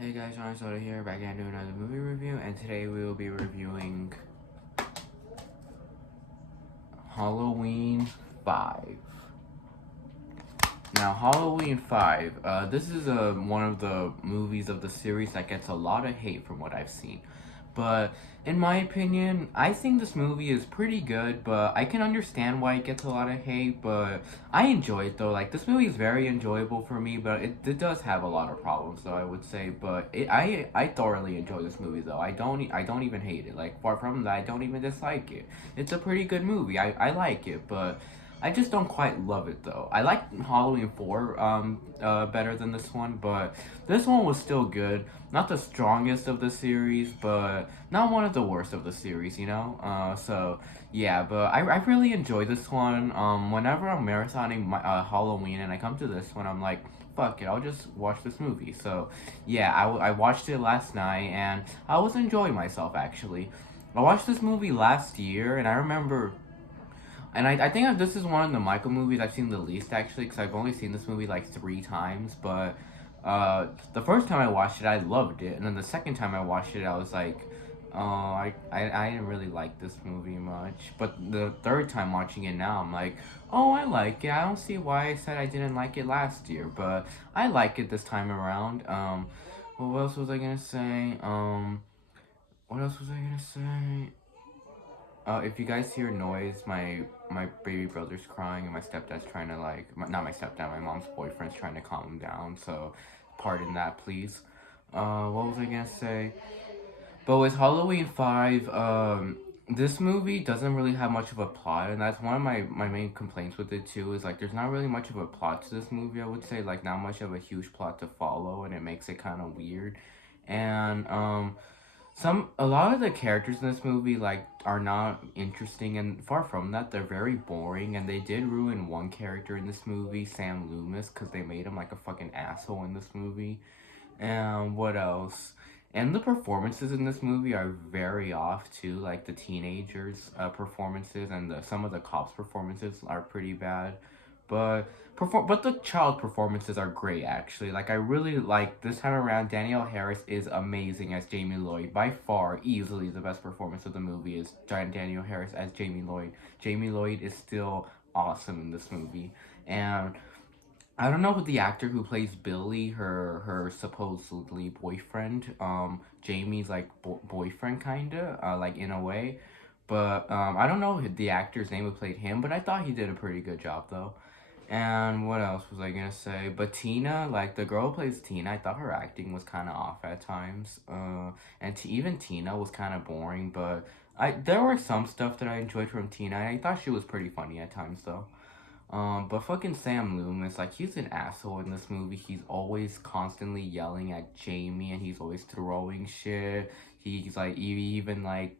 Hey guys, John Soda here, back again to another movie review, and today we will be reviewing Halloween 5. Now, Halloween 5, this is one of the movies of the series that gets a lot of hate from what I've seen. But in my opinion, I think this movie is pretty good, but I can understand why it gets a lot of hate, but I enjoy it though. Like, this movie is very enjoyable for me, but it does have a lot of problems though, I would say. But I thoroughly enjoy this movie though. I don't even hate it. Like, far from that, I don't even dislike it. It's a pretty good movie. I like it, but I just don't quite love it though. I like Halloween 4 better than this one, but this one was still good. Not the strongest of the series, but not one of the worst of the series, you know? So yeah, but I really enjoy this one. Whenever I'm marathoning my Halloween and I come to this one, I'm like, fuck it, I'll just watch this movie. So yeah, I watched it last night and I was enjoying myself actually. I watched this movie last year and I remember and I think this is one of the Michael movies I've seen the least actually, because I've only seen this movie like 3 times. But the first time I watched it, I loved it, and then the second time I watched it, I was like, oh, I didn't really like this movie much. But the third time watching it now, I'm like, oh, I like it. I don't see why I said I didn't like it last year, but I like it this time around. What else was I gonna say? What else was I gonna say? If you guys hear noise, my baby brother's crying and my stepdad's trying to not my stepdad, my mom's boyfriend's trying to calm him down. So, pardon that, please. What was I gonna say? But with Halloween 5, this movie doesn't really have much of a plot, and that's one of my main complaints with it too. Is like there's not really much of a plot to this movie. I would say like not much of a huge plot to follow, and it makes it kind of weird. And a lot of the characters in this movie like are not interesting, and far from that, they're very boring. And they did ruin one character in this movie, Sam Loomis, because they made him like a fucking asshole in this movie. And what else? And the performances in this movie are very off too. Like the teenagers' performances and some of the cops' performances are pretty bad. But but the child performances are great actually. Like I really like this time around. Danielle Harris is amazing as Jamie Lloyd. By far, easily the best performance of the movie is Danielle Harris as Jamie Lloyd. Jamie Lloyd is still awesome in this movie, and I don't know who the actor who plays Billy, her supposedly boyfriend, Jamie's like boyfriend kinda, like in a way, but I don't know the actor's name who played him, but I thought he did a pretty good job though. And what else was I gonna say? But Tina, like the girl who plays Tina, I thought her acting was kind of off at times. And even Tina was kind of boring, but there were some stuff that I enjoyed from Tina. And I thought she was pretty funny at times though. But fucking Sam Loomis, like he's an asshole in this movie. He's always constantly yelling at Jamie, and he's always throwing shit. He's like he even like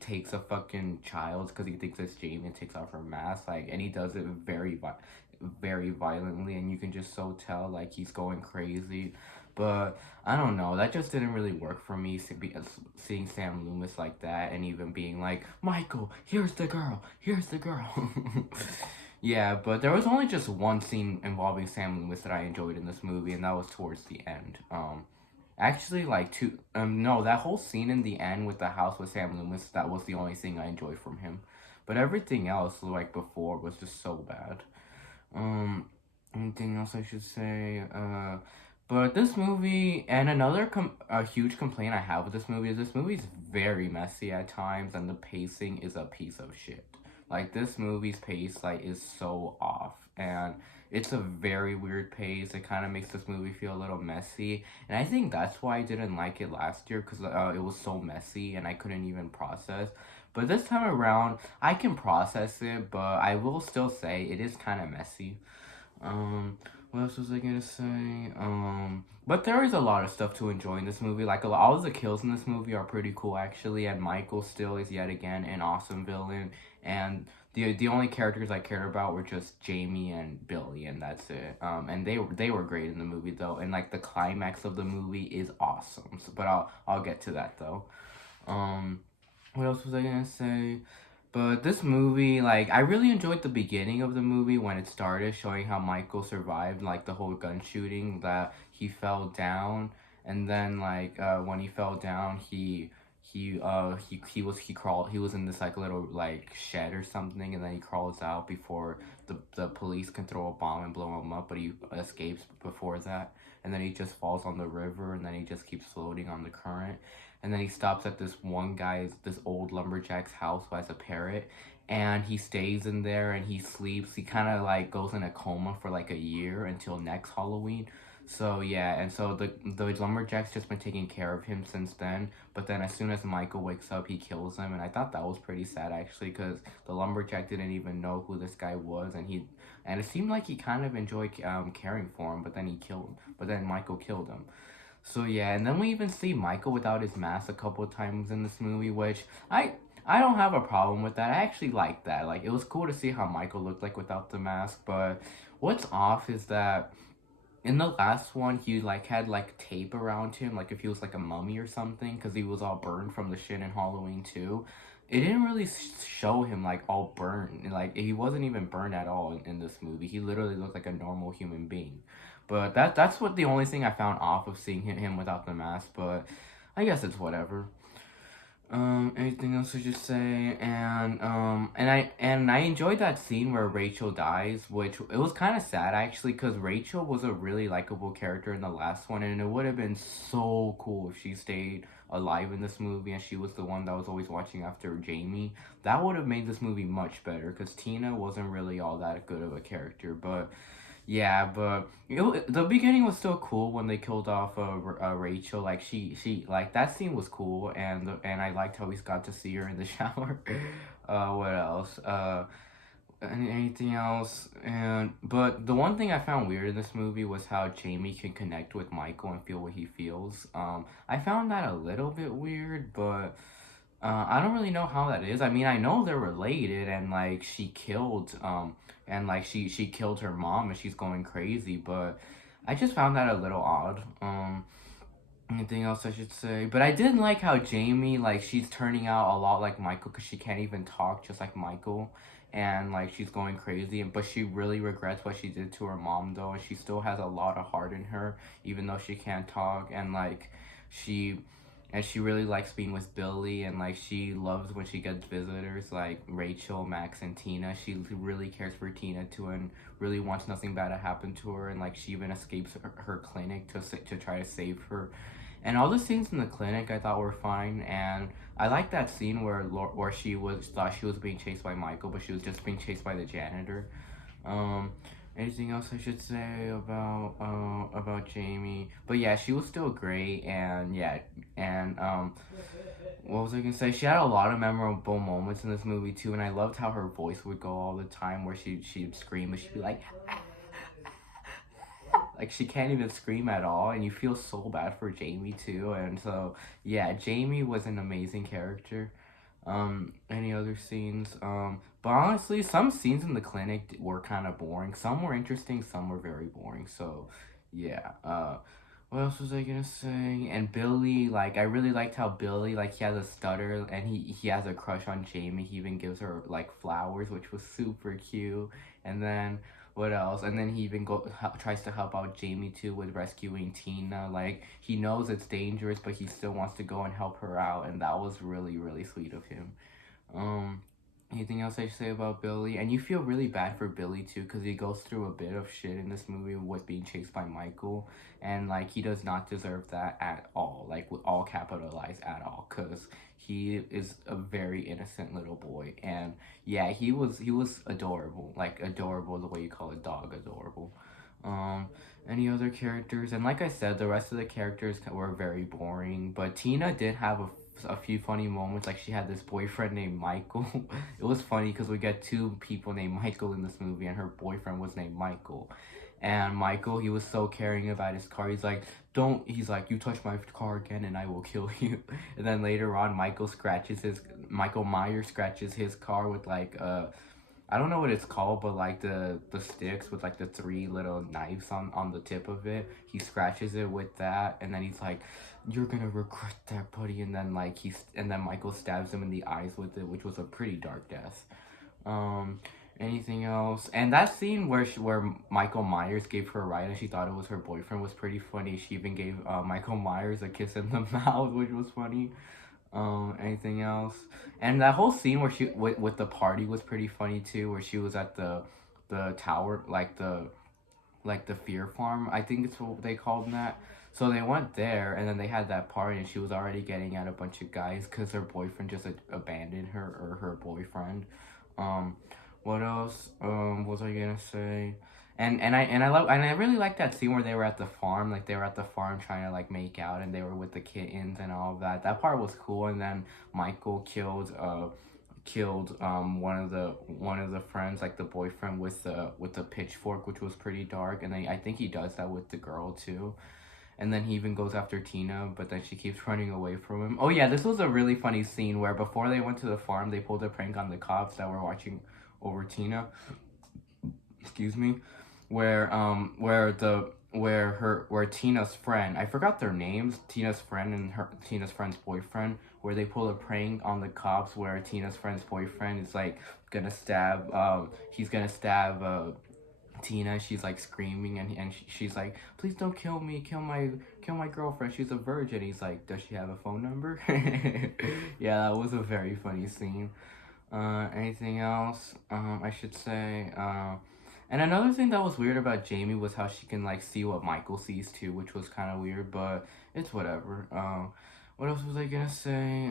takes a fucking child because he thinks it's Jamie and takes off her mask. Like, and he does it very violently, and you can just so tell like he's going crazy. But I don't know, that just didn't really work for me, seeing Sam Loomis like that, and even being like, Michael, here's the girl, here's the girl. Yeah, but there was only just one scene involving Sam Loomis that I enjoyed in this movie, and that was towards the end. Actually, like no, that whole scene in the end with the house with Sam Loomis, that was the only thing I enjoyed from him. But everything else, like before, was just so bad. Anything else I should say? But this movie, and another a huge complaint I have with this movie is very messy at times, and the pacing is a piece of shit. Like this movie's pace like is so off, and it's a very weird pace. It kind of makes this movie feel a little messy, and I think that's why I didn't like it last year, because it was so messy and I couldn't even process. But this time around, I can process it, but I will still say it is kind of messy. What else was I gonna say? But there is a lot of stuff to enjoy in this movie. Like all of the kills in this movie are pretty cool actually, and Michael still is yet again an awesome villain. And the only characters I cared about were just Jamie and Billy, and that's it. And they were great in the movie though, and like the climax of the movie is awesome. So, but I'll get to that though. What else was I gonna say? But this movie, like, I really enjoyed the beginning of the movie when it started, showing how Michael survived, like, the whole gun shooting, that he fell down, and then like when he fell down, he was in this like little like shed or something, and then he crawls out before the police can throw a bomb and blow him up, but he escapes before that, and then he just falls on the river, and then he just keeps floating on the current, and then he stops at this old lumberjack's house who has a parrot, and he stays in there and he sleeps. He kind of like goes in a coma for like a year until next Halloween. So yeah, and so the lumberjack's just been taking care of him since then. But then as soon as Michael wakes up, he kills him, and I thought that was pretty sad actually, because the lumberjack didn't even know who this guy was, and it seemed like he kind of enjoyed caring for him. But then Michael killed him. So yeah, and then we even see Michael without his mask a couple of times in this movie, which I don't have a problem with that. I actually like that. Like, it was cool to see how Michael looked like without the mask. But what's off is that in the last one, he like had like tape around him, like if he was like a mummy or something, because he was all burned from the shit in Halloween 2. It didn't really show him like all burned. Like, he wasn't even burned at all in this movie. He literally looked like a normal human being. But that's what the only thing I found off of seeing him without the mask. But I guess it's whatever. Anything else I should say? And I enjoyed that scene where Rachel dies, which it was kind of sad actually, because Rachel was a really likable character in the last one, and it would have been so cool if she stayed alive in this movie and she was the one that was always watching after Jamie. That would have made this movie much better, because Tina wasn't really all that good of a character, but. Yeah, but the beginning was still cool when they killed off Rachel. Like she like that scene was cool, and I liked how we got to see her in the shower. What else? Anything else? And but the one thing I found weird in this movie was how Jamie can connect with Michael and feel what he feels. I found that a little bit weird, but I don't really know how that is. I mean, I know they're related, and like she killed her mom, and she's going crazy. But I just found that a little odd. Anything else I should say? But I did like how Jamie, like, she's turning out a lot like Michael, because she can't even talk, just like Michael, and like she's going crazy. And but she really regrets what she did to her mom, though, and she still has a lot of heart in her, even though she can't talk. She she really likes being with Billy, and like she loves when she gets visitors like Rachel, Max, and Tina. She really cares for Tina too, and really wants nothing bad to happen to her. And like she even escapes her clinic to try to save her. And all the scenes in the clinic I thought were fine, and I like that scene where she was thought she was being chased by Michael, but she was just being chased by the janitor. Um, Anything else I should say about Jamie? But yeah, she was still great, and yeah, and what was I gonna say? She had a lot of memorable moments in this movie too, and I loved how her voice would go all the time, where she'd scream, but she'd be like she can't even scream at all, and you feel so bad for Jamie too. And so yeah, Jamie was an amazing character. Any other scenes? But honestly, some scenes in the clinic were kind of boring. Some were interesting, some were very boring. So yeah. What else was I gonna say? And Billy, like, I really liked how Billy, like, he has a stutter, and he has a crush on Jamie. He even gives her like flowers, which was super cute. And then what else? And then he even tries to help out Jamie too with rescuing Tina. Like, he knows it's dangerous, but he still wants to go and help her out, and that was really really sweet of him. Um, Anything else I should say about Billy? And you feel really bad for Billy too, because he goes through a bit of shit in this movie with being chased by Michael, and like he does not deserve that at all, like with all capitalized at all, because he is a very innocent little boy. And yeah, he was adorable, like adorable the way you call a dog adorable. Um, any other characters? And like I said, the rest of the characters were very boring. But Tina did have a few funny moments. Like, she had this boyfriend named Michael. It was funny because we get two people named Michael in this movie, and her boyfriend was named Michael. And Michael, he was so caring about his car. He's like, don't. He's like, you touch my car again, and I will kill you. And then later on, Michael Myers scratches his car with like I don't know what it's called, but like the sticks with like the three little knives on the tip of it. He scratches it with that, and then he's like, "You're gonna regret that, buddy." And then Michael stabs him in the eyes with it, which was a pretty dark death. Um, Anything else? And that scene where Michael Myers gave her a ride and she thought it was her boyfriend was pretty funny. She even gave Michael Myers a kiss in the mouth, which was funny. Anything else? And that whole scene where she with the party was pretty funny too, where she was at the tower, like the fear farm, I think it's what they called that. So they went there and then they had that party and she was already getting at a bunch of guys because her boyfriend just abandoned her, or her boyfriend. Um, what else? What was I gonna say? And I really like that scene where they were at the farm, like they were at the farm trying to like make out and they were with the kittens and all of that. That part was cool. And then Michael killed one of the friends, like the boyfriend, with the pitchfork, which was pretty dark. And then I think he does that with the girl too. And then he even goes after Tina, but then she keeps running away from him. Oh yeah, this was a really funny scene where before they went to the farm, they pulled a prank on the cops that were watching over Tina. Excuse me, where Tina's friend, I forgot their names, Tina's friend and Tina's friend's boyfriend, where they pull a prank on the cops where Tina's friend's boyfriend is like gonna stab he's gonna stab Tina. She's like screaming and she's like, please don't kill me, kill my girlfriend, she's a virgin. He's like, does she have a phone number? Yeah, that was a very funny scene. Anything else? I should say. And another thing that was weird about Jamie was how she can like see what Michael sees too, which was kind of weird, but it's whatever. What else was I gonna say?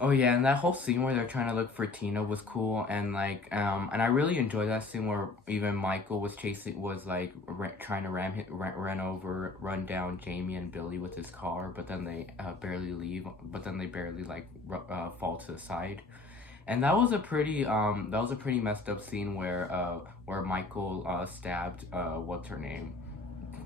Oh yeah, and that whole scene where they're trying to look for Tina was cool, and and I really enjoyed that scene where even Michael was like trying to run down Jamie and Billy with his car, but then they barely leave, but then they barely like fall to the side. And that was a pretty messed up scene where Michael stabbed what's her name,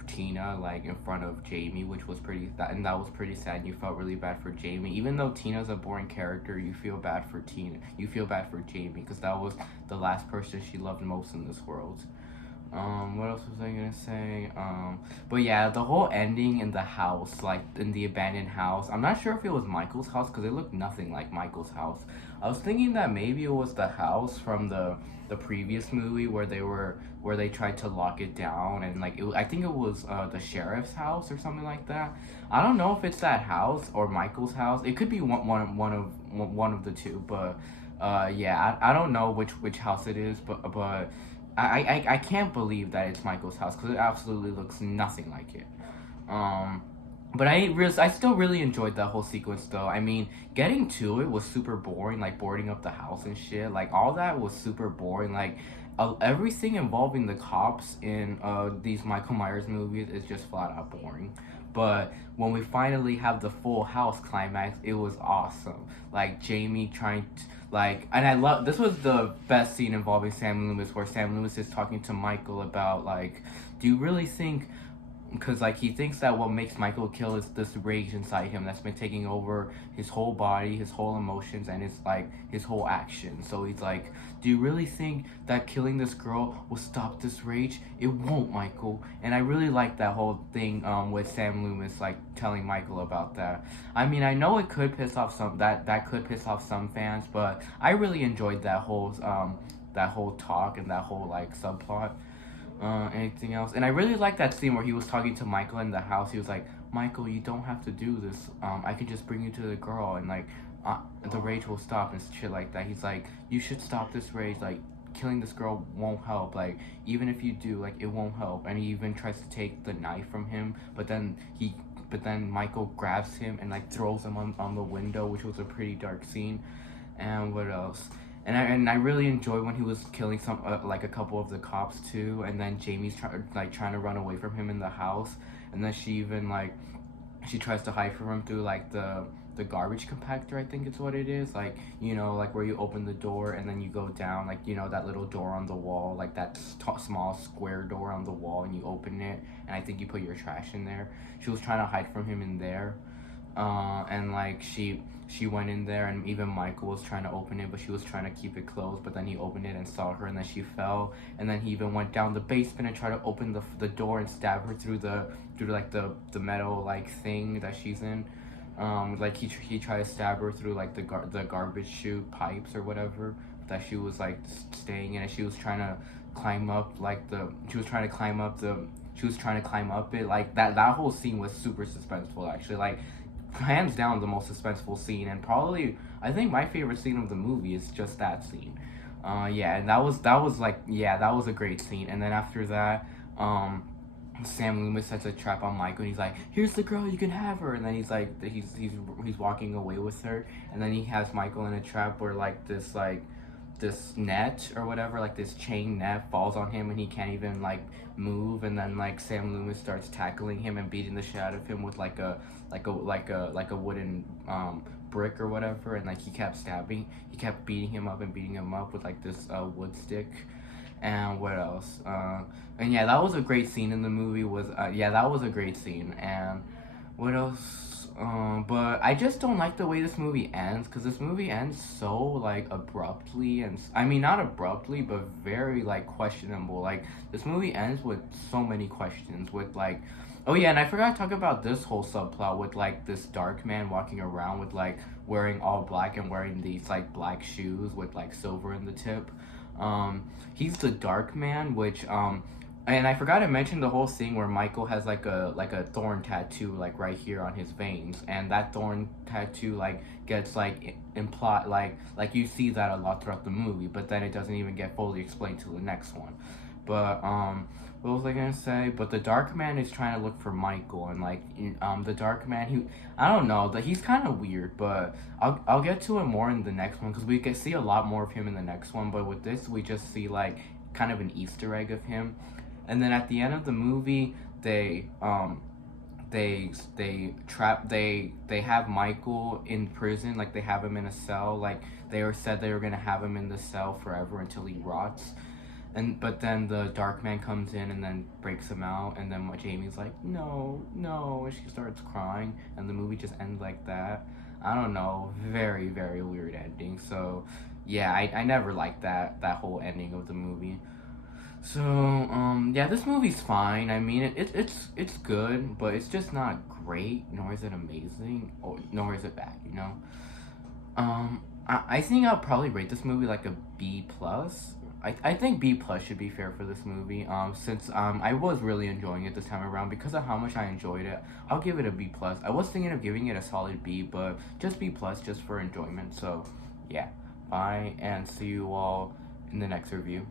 Tina, like in front of Jamie, which was that was pretty sad. You felt really bad for Jamie, even though Tina's a boring character. You feel bad for Tina. You feel bad for Jamie because that was the last person she loved most in this world. What else was I gonna say? But yeah, the whole ending in the house, like in the abandoned house. I'm not sure if it was Michael's house because it looked nothing like Michael's house. I was thinking that maybe it was the house from the previous movie where they tried to lock it down and I think it was the sheriff's house or something like that. I don't know if it's that house or Michael's house. It could be one of the two, but yeah, I don't know which house it is, but I can't believe that it's Michael's house because it absolutely looks nothing like it. Um, but I still really enjoyed that whole sequence though. I mean, getting to it was super boring, like boarding up the house and shit. Like all that was super boring. Like everything involving the cops in these Michael Myers movies is just flat out boring. But when we finally have the full house climax, it was awesome. Like Jamie trying to and I love this was the best scene involving Sam Loomis, where Sam Loomis is talking to Michael about like, do you really think, because like he thinks that what makes Michael kill is this rage inside him that's been taking over his whole body, his whole emotions, and his whole action. So he's like, do you really think that killing this girl will stop this rage? It won't, Michael. And I really like that whole thing with Sam Loomis like telling Michael about that. I mean, I know it could piss off that could piss off some fans, but I really enjoyed that whole talk and that whole like subplot. Anything else? And I really like that scene where he was talking to Michael in the house. He was like, Michael, you don't have to do this. I can just bring you to the girl and the rage will stop and shit like that. He's like, you should stop this rage. Like, killing this girl won't help. Like, even if you do, like, it won't help. And he even tries to take the knife from him, but then Michael grabs him and like throws him on the window, which was a pretty dark scene. And what else? And I really enjoyed when he was killing some like a couple of the cops too, and then Jamie's trying to run away from him in the house, and then she even she tries to hide from him through like the garbage compactor, I think it's what it is, like, you know, like where you open the door and then you go down, like, you know, that little door on the wall, like that small square door on the wall, and you open it and I think you put your trash in there. She was trying to hide from him in there, and like she went in there, and even Michael was trying to open it, but she was trying to keep it closed, but then he opened it and saw her, and then she fell, and then he even went down the basement and tried to open the door and stab her through like the metal like thing that she's in. Like he tried to stab her through like the garbage chute pipes or whatever that she was like staying in, and she was trying to climb up like the she was trying to climb up the she was trying to climb up it, like that whole scene was super suspenseful actually, like hands down the most suspenseful scene, and probably I think my favorite scene of the movie is just that scene. Yeah, and that was like, yeah, that was a great scene. And then after that, Sam Loomis sets a trap on Michael, and he's like, "Here's the girl, you can have her." And then he's like, he's walking away with her, and then he has Michael in a trap where like this net or whatever, like this chain net falls on him, and he can't even like move. And then like Sam Loomis starts tackling him and beating the shit out of him with like a wooden brick or whatever, and like he kept beating him up and beating him up with like this wood stick. And what else? And yeah, that was a great scene in the movie. Yeah, that was a great scene. And what else? But I just don't like the way this movie ends, because this movie ends so like abruptly, and I mean not abruptly, but very like questionable. Like this movie ends with so many questions. With like, oh yeah, and I forgot to talk about this whole subplot with like this dark man walking around with like wearing all black and wearing these like black shoes with like silver in the tip. He's the Dark Man, which and I forgot to mention the whole scene where Michael has like a thorn tattoo like right here on his veins, and that thorn tattoo like gets like implied, like you see that a lot throughout the movie, but then it doesn't even get fully explained to the next one. But what was I gonna say? But the Dark Man is trying to look for Michael, and like the Dark Man, I don't know, that he's kind of weird, but I'll get to it more in the next one, because we can see a lot more of him in the next one. But with this, we just see like kind of an Easter egg of him. And then at the end of the movie, they have Michael in prison, like they have him in a cell, like said they were gonna have him in the cell forever until he rots. And but then the Dark Man comes in and then breaks him out, and then Jamie's like, no, no, and she starts crying, and the movie just ends like that. I don't know, very, very weird ending. So yeah, I never liked that whole ending of the movie. So yeah, this movie's fine. I mean, it's good, but it's just not great, nor is it amazing, or nor is it bad. I think I'll probably rate this movie like a B plus. I think B plus should be fair for this movie. Since I was really enjoying it this time around because of how much I enjoyed it, I'll give it a B plus. I was thinking of giving it a solid B, but just B plus just for enjoyment. So yeah, bye, and see you all in the next review.